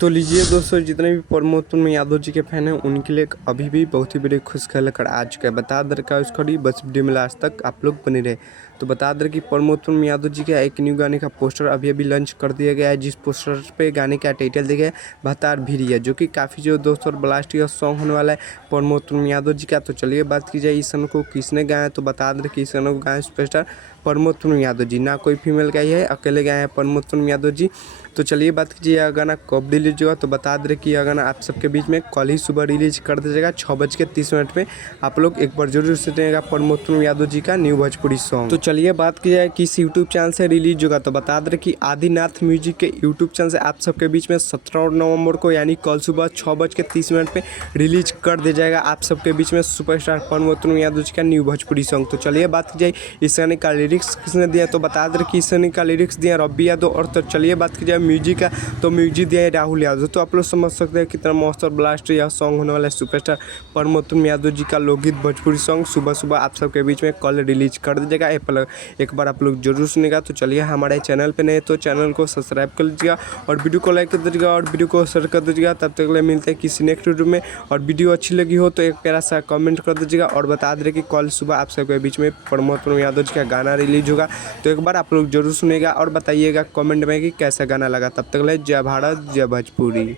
तो लीजिए दोस्तों, जितने भी प्रमोद यादव जी के फैन हैं उनके लिए अभी भी बहुत ही बड़ी खुशखबरी लेकर आ चुका है। बता दर का उसका बस वीडियो में लास्ट तक आप लोग बने रहे। तो बता दर कि प्रमोद यादव जी का एक न्यू गाने का पोस्टर अभी लॉन्च कर दिया गया है, जिस पोस्टर पे गाने का टाइटल दिया है भतार भिरिया, जो कि काफ़ी जो दोस्तों ब्लास्ट सॉन्ग होने वाला है प्रमोद यादव जी का। तो चलिए बात की जाए इस गाने को किसने गाया। तो बता दें कि इस गाने को गाए सुपरस्टार प्रमोद यादव जी, ना कोई फीमेल गाई है, अकेले गाए हैं प्रमोद यादव जी। तो चलिए बात कीजिए यह गाना कब रिलीज होगा। तो बता दें कि यह गाना आप सबके बीच में कल ही सुबह रिलीज कर दिया जाएगा 6:30 पे। आप लोग एक बार जरूर सुनिएगा प्रमोद यादव जी का न्यू भोजपुरी सॉन्ग। तो चलिए बात की जाए किस यूट्यूब चैनल से रिलीज होगा। तो बता दें कि आदिनाथ म्यूजिक के यूट्यूब चैनल से आप सबके बीच में 17 नवंबर को यानी कल सुबह 6:30 पे रिलीज कर दिया जाएगा आप सबके बीच में सुपरस्टार प्रमोद यादव जी का न्यू भोजपुरी सॉन्ग। तो चलिए बात की जाए इस गाने का लिरिक्स किसने दिया। तो बता दें कि इस गाने का लिरिक्स दिया रब्बी यादव। और तो चलिए बात की जाए म्यूजिक का, तो म्यूजिक दिया है राहुल यादव। तो आप लोग समझ सकते हैं कितना मस्त और ब्लास्ट यह सॉन्ग होने वाला है। सुपरस्टार प्रमोद यादव जी का लोकगीत भोजपुरी सॉन्ग सुबह सुबह आप सबके बीच में कल रिलीज कर दीजिएगा। एक बार आप लोग जरूर सुनेगा। तो चलिए हमारे चैनल पे नए तो चैनल को सब्सक्राइब कर लीजिएगा और वीडियो को लाइक कर दीजिएगा और वीडियो को शेयर कर दीजिएगा। तब तक के लिए मिलते हैं किसी नेक्स्ट वीडियो में। और वीडियो अच्छी लगी हो तो एक प्यारा सा कमेंट कर दीजिएगा और बता दें कि कल सुबह आप सबके बीच में प्रमोद यादव जी का गाना रिलीज होगा। तो एक बार आप लोग जरूर सुनेगा और बताइएगा कमेंट में कि कैसा गाना लगा। तब तक ले जय भारत जय भोजपुरी।